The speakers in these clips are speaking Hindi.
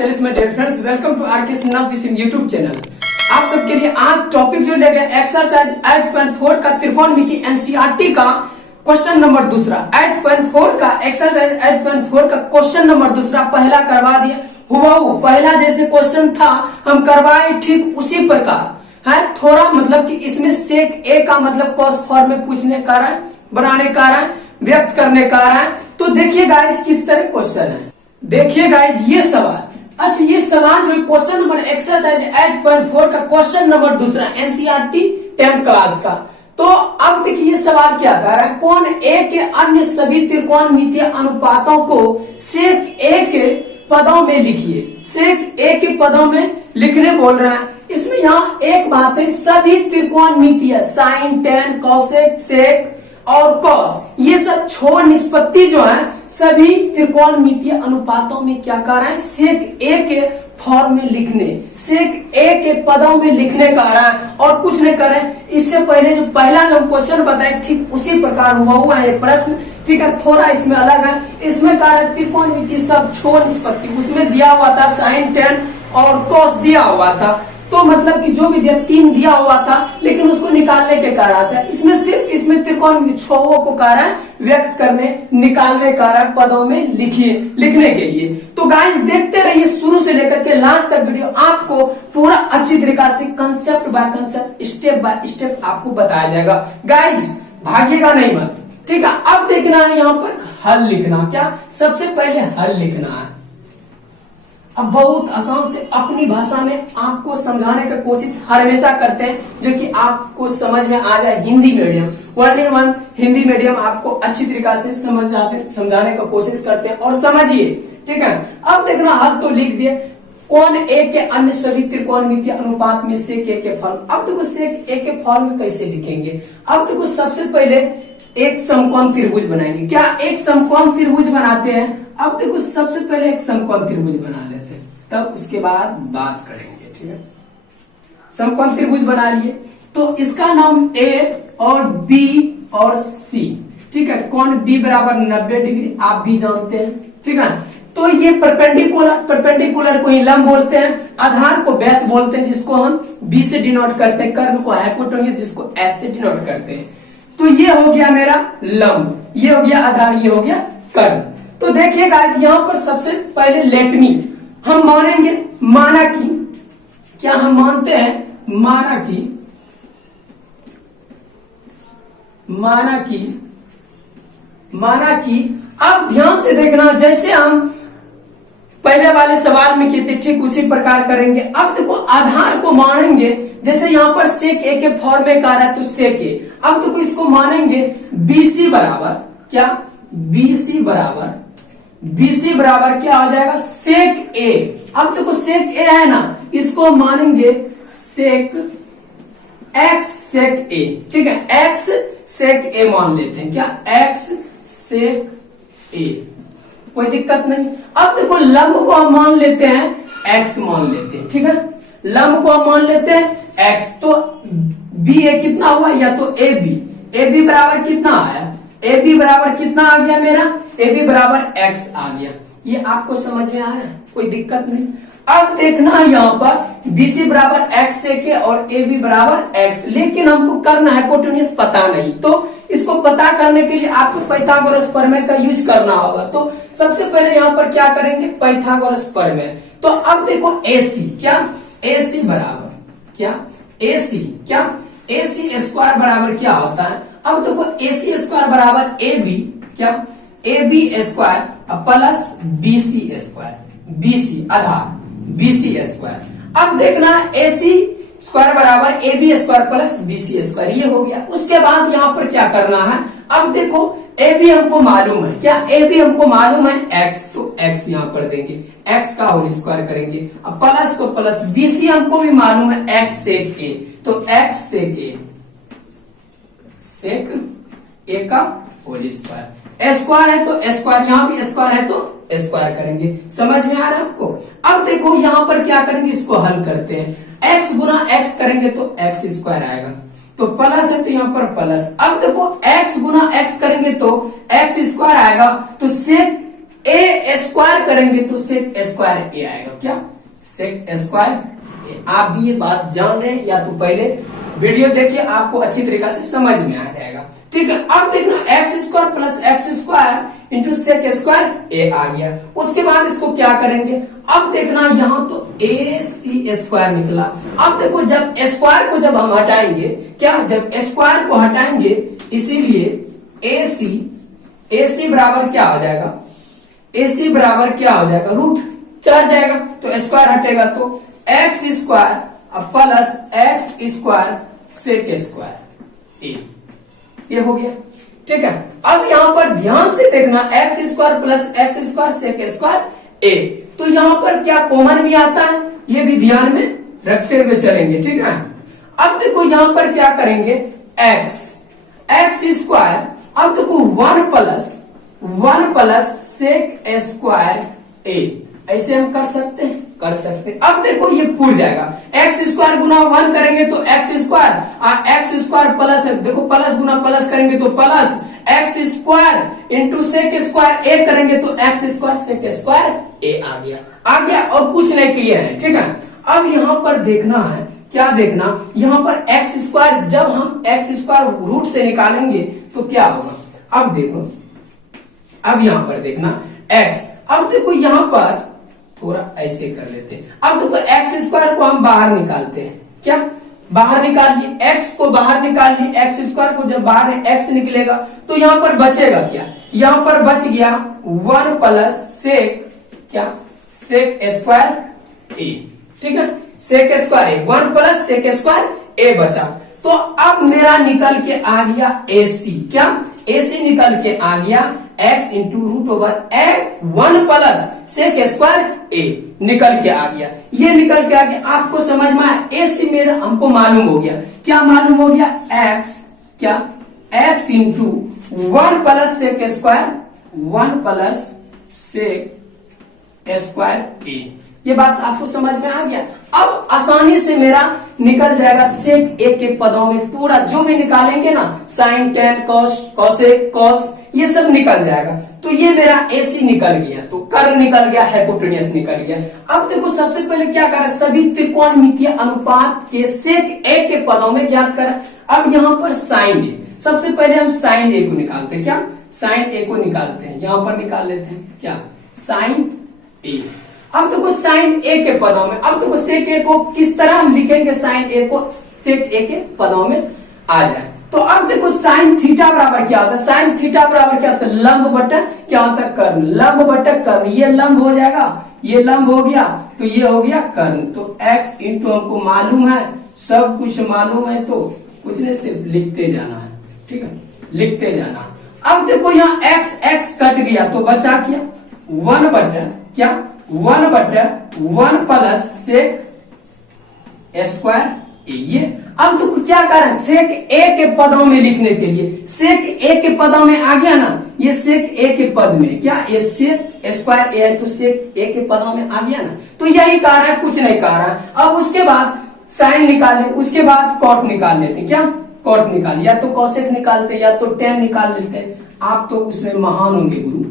टेलिस में dear friends, welcome to R K Sinha विसिम YouTube channel. आप सबके लिए आज टॉपिक जो लेके एक्सरसाइज 8.4 का त्रिकोणमिति एनसीईआरटी का क्वेश्चन नंबर दूसरा 8.4 का एक्सरसाइज 8.4 का क्वेश्चन नंबर दूसरा पहला करवा दिया। हुबहू पहला जैसे क्वेश्चन था हम करवाए ठीक उसी प्रकार है। थोड़ा मतलब कि इसमें सेक ए का मतलब कॉस फॉर्म में पूछने का रहा, बनाने का रहा, व्यक्त करने का रहा। तो देखिए गाइज किस तरह क्वेश्चन है। देखिए गाइज ये सवाल, अच्छा ये सवाल जो क्वेश्चन नंबर एक्सरसाइज 8.4 का क्वेश्चन नंबर दूसरा एनसीईआरटी 10th क्लास का। तो अब देखिए ये सवाल क्या कर रहा है, कौन ए के अन्य सभी त्रिकोणमितीय अनुपातों को सेक ए के पदों में लिखिए। सेक ए के पदों में लिखने बोल रहा है। इसमें यहाँ एक बात है, सभी त्रिकोणमितीय साइन, टेन, कॉसेक, सेक और कॉस ये सब छोड़ निष्पत्ति जो है सभी त्रिकोणमितीय अनुपातों में क्या कर रहा है, सेक ए के फॉर्म में लिखने, सेक ए के पदों में लिखने का रहा है और कुछ नहीं कर रहे हैं। इससे पहले जो पहला जो क्वेश्चन बताए ठीक उसी प्रकार हुआ है ये प्रश्न, ठीक है। थोड़ा इसमें अलग है, इसमें कह रहा है त्रिकोणमितीय सब छोड़ निष्पत्ति, उसमें दिया हुआ था साइन, टेन और कॉस दिया हुआ था। तो मतलब कि जो भी दिया 3 दिया हुआ था लेकिन उसको निकालने के कारण था। इसमें सिर्फ इसमें त्रिकोणमितीय छवों को कारण व्यक्त करने, निकालने कारण पदों में लिखिए, लिखने के लिए। तो गाइस देखते रहिए शुरू से लेकर के लास्ट तक वीडियो, आपको पूरा अच्छी तरीका से concept by concept, step by step आपको बताया जाएगा। गाइस भागिएगा नहीं मत, ठीक है। अब देखना है यहाँ पर हल लिखना, क्या सबसे पहले हल लिखना है। अब बहुत आसान से अपनी भाषा में आपको समझाने की कोशिश हमेशा करते हैं जो कि आपको समझ में आ जाए। Hindi medium 1-in-1 Hindi medium आपको अच्छी तरीका से समझाने की कोशिश करते हैं और समझिए, ठीक है। अब देखना हल तो लिख दिए, कौन ए के अन्य सभी त्रिकोणमितीय अनुपात में सेक ए के फॉर्म। अब देखो सेक ए के फॉर्म में कैसे लिखेंगे। अब देखो सबसे पहले एक समकोण त्रिभुज बनाएंगे। क्या एक समकोण त्रिभुज बनाते हैं। अब देखो सबसे पहले एक समकोण त्रिभुज बना लेते हैं, तब उसके बाद बात करेंगे, ठीक है। समकोण त्रिभुज बना लिए तो इसका नाम ए और बी और सी, ठीक है। कोण बी बराबर 90 डिग्री आप भी जानते हैं, ठीक है। तो ये परपेंडिकुलर को ही लंब बोलते हैं, आधार को बेस बोलते हैं जिसको हम बी से डिनोट करते हैं, कर्व को हाइपोटेन्यूज जिसको एच से डिनोट करते हैं। तो ये हो गया मेरा लंब, ये हो गया आधार, ये हो गया कर्व। तो देखिए गाइस यहाँ पर सबसे पहले लेट मी हम मानेंगे, माना कि, क्या हम मानते हैं, माना कि अब ध्यान से देखना, जैसे हम पहले वाले सवाल में किए थे ठीक उसी प्रकार करेंगे। अब देखो आधार को मानेंगे, जैसे यहाँ पर सेक ए के फॉर्म में कह रहा है तो सेक ए। अब देखो इसको मानेंगे बीसी बराबर क्या, बीसी बराबर क्या हो जाएगा, सेक ए। अब देखो सेक ए है ना, इसको मानेंगे सेक एक्स सेक ए, ठीक है। एक्स सेक ए मान लेते हैं, क्या एक्स सेक ए, कोई दिक्कत नहीं। अब देखो लंब को हम मान लेते हैं एक्स मान लेते हैं, ठीक है। लंब को हम मान लेते हैं एक्स, तो बी ए कितना हुआ, या तो ए बी बराबर कितना आया, ए बी बराबर कितना आ गया मेरा, ए बी बराबर एक्स आ गया। ये आपको समझ में आ रहा है, कोई दिक्कत नहीं। अब देखना है यहाँ पर बीसी बराबर एक्स से के और ए बी बराबर एक्स, लेकिन हमको करना है हाइपोटेन्यूज पता नहीं, तो इसको पता करने के लिए आपको पाइथागोरस प्रमेय का यूज करना होगा। तो सबसे पहले यहाँ पर क्या करेंगे, पाइथागोरस प्रमेय। तो अब देखो एसी क्या, एसी बराबर क्या, एसी स्क्वायर बराबर क्या होता है। अब देखो एसी स्क्वायर बराबर ए बी क्या, A B square plus BC square, BC आधार बीसी स्क्वायर। अब देखना एसी स्क्वायर बराबर A B square plus BC square, ये हो गया। उसके बाद यहाँ पर क्या करना है, अब देखो ए बी हमको मालूम है, क्या ए बी हमको मालूम है एक्स, तो एक्स यहाँ पर देंगे, एक्स का होल स्क्वायर करेंगे, अब प्लस तो प्लस, बीसी हमको भी मालूम है एक्स सेक ए, तो एक्स सेक ए, सेक ए का होल स्क्वायर, स्क्वायर है तो स्क्वायर, यहाँ भी स्क्वायर है तो स्क्वायर करेंगे। समझ में आ रहा है आपको। अब देखो यहाँ पर क्या करेंगे, इसको हल करते हैं। एक्स गुना एक्स करेंगे तो एक्स स्क्वायर आएगा, तो प्लस है तो यहाँ पर प्लस। अब देखो एक्स गुना एक्स करेंगे तो एक्स स्क्वायर आएगा, तो सेक ए स्क्वायर करेंगे तो सेक स्क्वायर ए आएगा। क्या? सेक स्क्वायर ए। आप भी ये बात जान रहे हैं या तो पहले वीडियो देखिए, आपको अच्छी तरीके से समझ में आ जाएगा। ठीक है, अब देखना x square plus x square into sec square A आ गया। उसके बाद इसको क्या करेंगे, अब देखना यहां तो ए सी स्क्वायर निकला। अब देखो जब स्क्वायर को जब हम हटाएंगे, क्या जब स्क्वायर को हटाएंगे, इसीलिए ए सी बराबर क्या हो जाएगा, ए सी बराबर क्या हो जाएगा, रूट 4 जाएगा। तो स्क्वायर हटेगा तो x square plus x square sec square A, ये हो गया। ठीक है, अब यहां पर ध्यान से देखना x square plus x square sec square A, तो यहां पर क्या कॉमन भी आता है, ये भी ध्यान में रखते हुए चलेंगे। ठीक है, अब देखो यहां पर क्या करेंगे, एक्स स्क्वायर, अब देखो 1 प्लस सेक स्क्वायर ए, ऐसे हम कर सकते हैं, कर सकते हैं। अब देखो ये पूर जाएगा, एक्स स्क्वायर गुना 1 करेंगे तो एक्स स्क्वायर, और एक्स स्क्वायर प्लस, देखो प्लस गुना प्लस करेंगे तो plus x square into sec square A करेंगे तो x square sec square A आ गया, और कुछ नहीं किए हैं। ठीक है, अब यहां पर देखना है, क्या देखना, यहां पर एक्स स्क्वायर, जब हम एक्स स्क्वायर रूट से निकालेंगे तो क्या होगा, अब देखो, अब यहां पर देखना एक्स, अब देखो यहां पर थोड़ा ऐसे कर लेते हैं। अब देखो एक्स स्क्वायर को हम बाहर निकालते हैं, क्या बाहर निकालिए, एक्स को बाहर निकालिए, एक्स स्क्वायर को जब बाहर एक्स निकलेगा तो यहां पर बचेगा क्या, यहां पर बच गया 1 प्लस सेक, क्या सेक स्क्वायर ए। ठीक है, सेक स्क्वायर ए, 1 प्लस सेक स्क्वायर ए बचा। तो अब मेरा निकल के आ गया ए सी, क्या ए सी निकल के आ गया x इंटू रूट ओवर ए 1 प्लस सेक स्क्वायर ए निकल के आ गया, ये निकल के आ गया। आपको समझ में आया, ए सी मेरा हमको मालूम हो गया, क्या मालूम हो गया, x, क्या x into 1 plus sec square, 1 plus sec square A, ये बात आपको समझ में आ गया। अब आसानी से मेरा निकल जाएगा सेक ए के पदों में पूरा जो भी निकालेंगे ना, sine tan cos cosec cos, ये सब निकल जाएगा। तो ये मेरा एसी निकल गया, तो कर्व निकल गया, हाइपोटेन्यूस निकल गया। अब देखो सबसे पहले क्या करें, सभी त्रिकोणमितीय अनुपात के सेक ए के पदों में ज्ञात करें। अब यहाँ पर साइन ए, सबसे पहले हम साइन ए को निकालते हैं, क्या साइन ए को निकालते हैं, यहां पर निकाल लेते हैं, क्या साइन ए। अब देखो साइन ए के पदों में, अब देखो सेक ए को किस तरह हम लिखेंगे, साइन ए को सेक ए के पदों में आ जाए। तो अब देखो साइन थीटा बराबर क्या होता है, साइन थीटा बराबर क्या होता है, लंब बटा क्या होता है, कर्ण, लंब बटा कर्ण, ये लंब हो जाएगा, ये लंब हो गया, तो ये हो गया कर्ण। तो x इंटू हमको मालूम है, सब कुछ मालूम है, तो कुछ नहीं सिर्फ लिखते जाना है। ठीक है, लिखते जाना। अब देखो यहाँ x कट गया तो बचा क्या, 1 बटा क्या 1 प्लस सेक स्क्वायर ये। अब तो क्या करें, सेक ए के पदों में लिखने के लिए, सेक ए के पदों में आ गया ना, ये सेक ए के पद में, क्या ये सेक स्क्वायर ए है तो सेक ए के पदों में आ गया ना, तो यही कह रहा है, कुछ नहीं कह रहा है। अब उसके बाद साइन निकाले, उसके बाद कॉट निकाल लेते, क्या कॉट निकाल, या तो कॉसेक निकालते या तो टेन निकाल लेते। आप तो उसमें महान होंगे गुरु,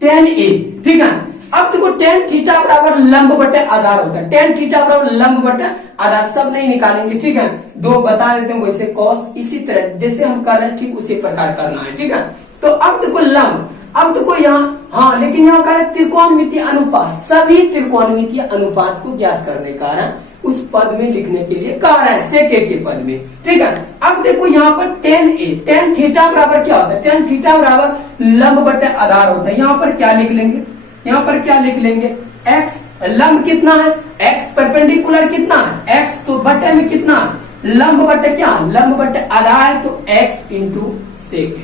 टेन ए। ठीक है, अब देखो टेन थीटा बराबर लंब बटे आधार होता है, टेन थीटा बराबर लंब बटे आधार, सब नहीं निकालेंगे। ठीक है, दो बता देते हैं, वैसे कॉस इसी तरह जैसे हम कर रहे हैं ठीक उसी प्रकार करना है। ठीक है, तो अब देखो लंब, अब देखो यहाँ, हाँ लेकिन यहाँ कह रहे त्रिकोणमितीय अनुपात, सभी त्रिकोणमितीय अनुपात को ज्ञात करने का है, उस पद में लिखने के लिए कह रहा है, सेक ए के पद में। ठीक है, अब देखो यहाँ पर टेन ए, टेन थीटा बराबर क्या होता है, टेन थीटा बराबर लंब बटे आधार होता है। यहाँ पर क्या लिख लेंगे, यहाँ पर क्या लिख लेंगे, x लंब कितना है, x परपेंडिकुलर कितना है, x तो बटे में कितना है, लंब बटे क्या, लंब बटे आधार है, तो x into sec,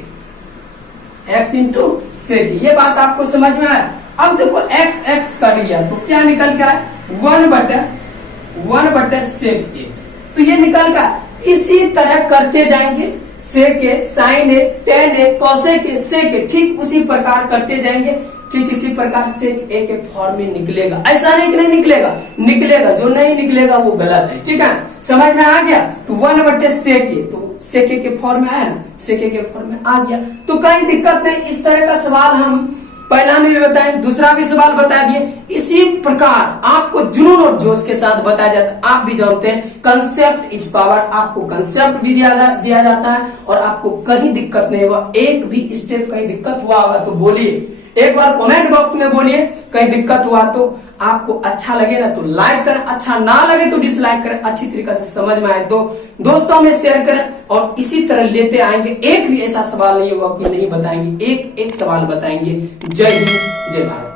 x into sec. ये बात आपको समझ में आया। अब देखो x कट गया तो क्या निकल गया, 1 बटे सेक ए, तो ये निकल गया। इसी तरह करते जाएंगे, sec A, sine A, tan A, cosec A, sec A, ठीक उसी प्रकार करते जाएंगे। ठीक इसी प्रकार सेक ए के फॉर्म में निकलेगा, ऐसा नहीं कि नहीं निकलेगा, निकलेगा, जो नहीं निकलेगा वो गलत है। ठीक है, समझ में आ गया। तो 1 बटे सेक ए, तो सेक ए के फॉर्म में आया ना, सेक ए के फॉर्म में आ गया, तो कहीं दिक्कत नहीं। इस तरह का सवाल हम पहला में भी बताए, दूसरा भी सवाल बता दिए। इसी प्रकार आपको जुनून और जोश के साथ बताया जाता है। आप भी जानते हैं कंसेप्ट इज पावर, आपको कंसेप्ट भी दिया जाता है और आपको कहीं दिक्कत नहीं होगा। एक भी स्टेप कहीं दिक्कत हुआ होगा तो बोलिए, एक बार कमेंट बॉक्स में बोलिए कहीं दिक्कत हुआ तो। आपको अच्छा लगे ना तो लाइक करें, अच्छा ना लगे तो डिसलाइक करें, अच्छी तरीके से समझ में आए तो दोस्तों में शेयर करें। और इसी तरह लेते आएंगे, एक भी ऐसा सवाल नहीं होगा कि नहीं बताएंगे, एक एक सवाल बताएंगे। जय हिंद, जय भारत।